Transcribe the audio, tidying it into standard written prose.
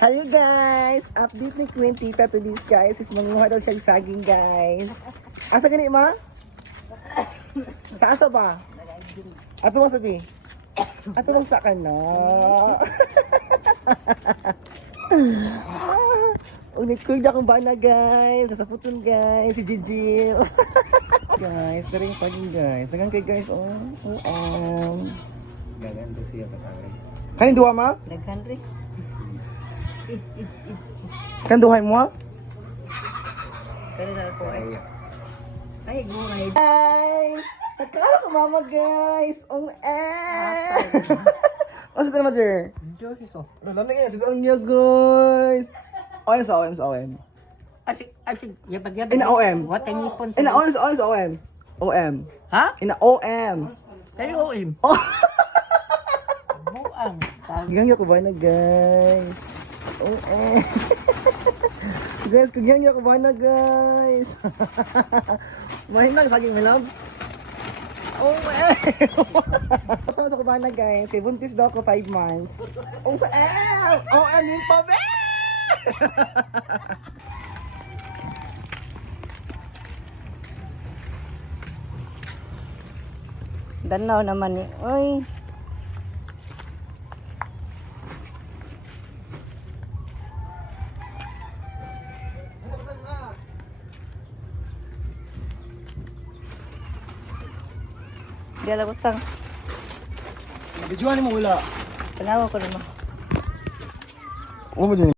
Hello guys! Update ni Quintita to this guys is manguha daw siya ng saging guys. Asa gani ma? Sa asa ba? Ato mo sabi? Ato mo sa kana? Unik ko akong bana guys. Nasa puton guys. Si Gigil. Guys, dari yung saging guys. Dagan kay guys oh. Dagan to siya kasagay. Kanin duha ma? Daghan rin. Kan duhay mo? Pero na ako ay. Ay, gumay. Guys! Takala ko mama guys! Ang Ano sa tema der? Diyos ito. Ano lang na sa niya guys! OM sa OM. Asik, yabag-yabag. Ina OM. What ang ipon. Ina OM sa OM. OM. Ha? Ina OM. Kayo OM. Oh! Buang. Gagyan ko ba na guys? OM. Guys, kagyan ko ba na guys? Mahin lang saging my loves. OM. Kasama sa kubana guys. Kay buntis daw ako 5 months. OM. OM yung pa be! Danaw naman ni. Oy. Di alam utang. Videoan mo wala. Tanawa ko naman. Ano mo din?